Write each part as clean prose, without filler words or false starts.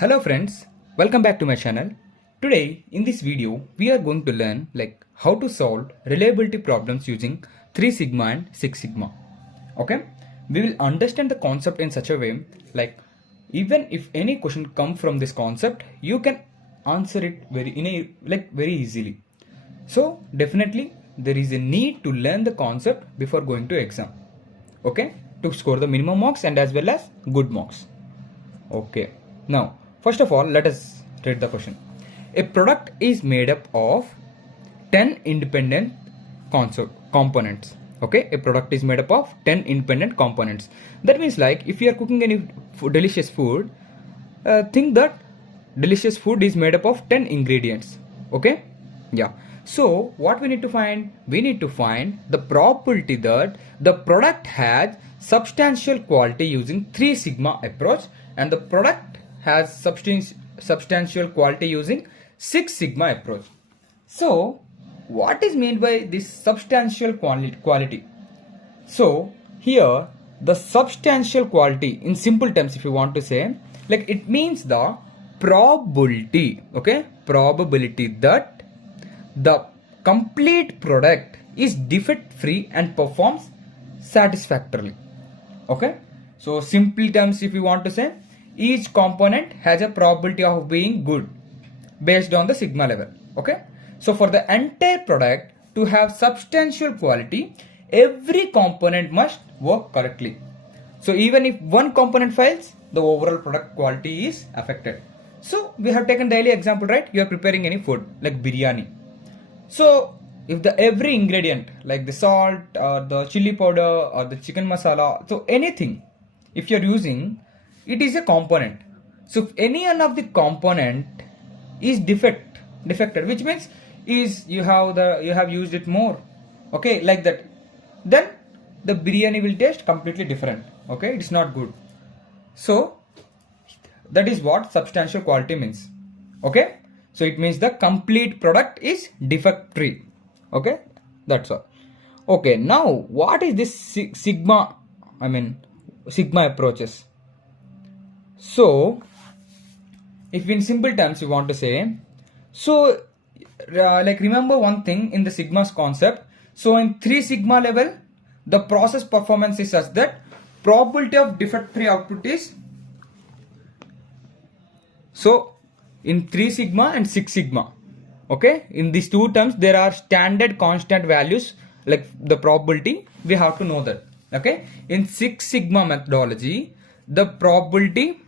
Hello friends, welcome back to my channel. Today in this video we are going to learn how to solve reliability problems using 3 sigma and 6 sigma. Okay, we will understand the concept in such a way even if any question come from this concept you can answer it very easily. So definitely there is a need to learn the concept before going to exam. Okay, to score the minimum marks and as well as good marks. Okay, now first of all let us read the question. A product is made up of 10 independent components. Okay, a product is made up of 10 independent components. That means if you are cooking any delicious food, think that delicious food is made up of 10 ingredients. Okay, yeah. So what we need to find? We need to find the probability that the product has substantial quality using 3 sigma approach and the product has substantial quality using 6 sigma approach. So what is meant by this substantial quality? So here the substantial quality in simple terms, if you want to say, it means the probability, okay, probability that the complete product is defect free and performs satisfactorily. Okay, so simple terms, if you want to say, each component has a probability of being good based on the sigma level. Okay, so for the entire product to have substantial quality, every component must work correctly. So even if one component fails, the overall product quality is affected. So we have taken daily example, right? You are preparing any food like biryani. So if the every ingredient like the salt or the chili powder or the chicken masala, so anything if you are using, it is a component. So if any one of the component is defected, which means is you have used it more, okay, like that, then the biryani will taste completely different. Okay, it's not good. So that is what substantial quality means. Okay, so it means the complete product is defect free. Okay, that's all. Okay, now what is this sigma approaches? So if in simple terms you want to say, so remember one thing in the sigma's concept. So in 3 sigma level the process performance is such that probability of defect free output is, so in 3 sigma and 6 sigma, okay, in these two terms there are standard constant values like the probability, we have to know that. Okay, in 6 sigma methodology the probability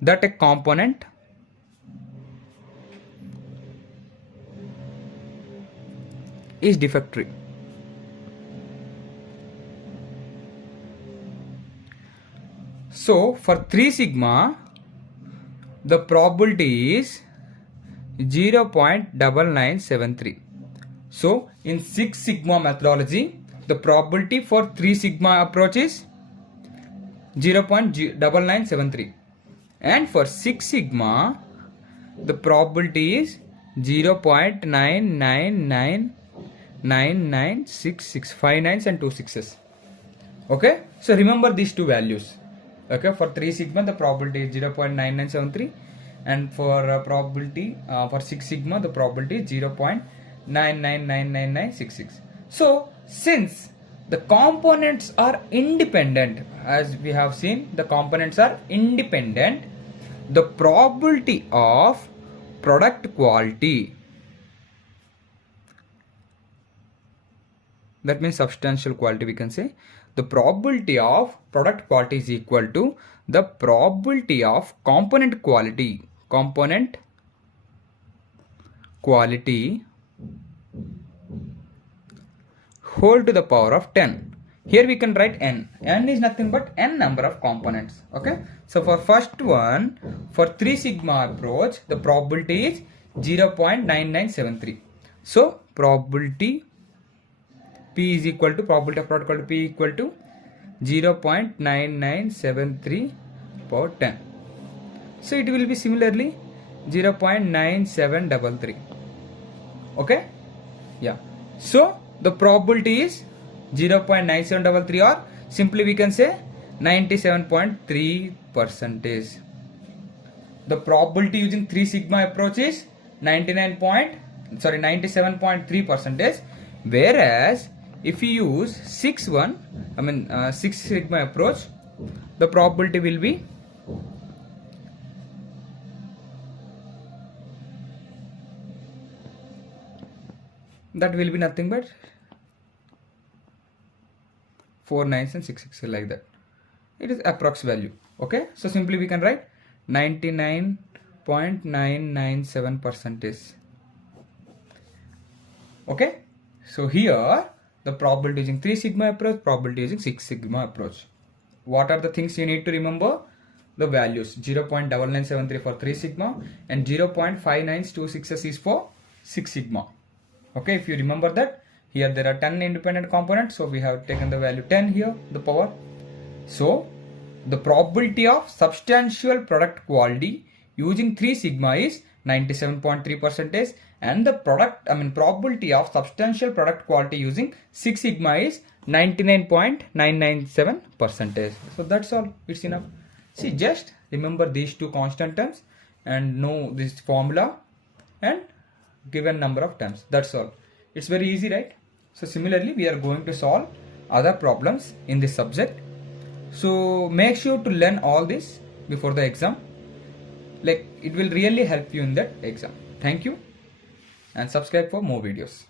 that a component is defect free. So for 3 sigma the probability is 0.9973. So in 6 sigma methodology the probability for 3 sigma approach is 0.9973 and for 6 sigma the probability is 0.999966, 5 nines and 2 sixes. Okay, so remember these two values. Okay, for 3 sigma the probability is 0.9973 and for probability for 6 sigma the probability is 0.999966. So since the components are independent, as we have seen, the components are independent, the probability of product quality, that means substantial quality, we can say, the probability of product quality is equal to the probability of component quality whole to the power of 10. Here we can write n. N is nothing but n number of components. Okay, so for first one, for 3 sigma approach the probability is 0.9973. so probability P is equal to probability of product quality P equal to 0.9973 power 10. So it will be similarly 0.9733. Okay, yeah. So the probability is 0.9733, or simply we can say 97.3 percentage. The probability using 3 sigma approach is 97.3 percentage, whereas if you use 6 sigma approach, the probability will be nothing but 4 9s and 6 6 like that. It is approx value. Okay, so simply we can write 99.997 percentage. Okay, so here the probability using 3 sigma approach, probability using 6 sigma approach. What are the things you need to remember? The values 0.9973 for 3 sigma and 0.5926 is for 6 sigma. Okay, if you remember that, here there are 10 independent components, so we have taken the value 10 here, the power. So the probability of substantial product quality using 3 sigma is 97.3 percentage, and the probability of substantial product quality using 6 sigma is 99.997 percentage. So that's all, it's enough. See, just remember these two constant terms and know this formula and given number of terms. That's all. It's very easy, right? So similarly, we are going to solve other problems in this subject. So make sure to learn all this before the exam. Like, it will really help you in that exam. Thank you, and subscribe for more videos.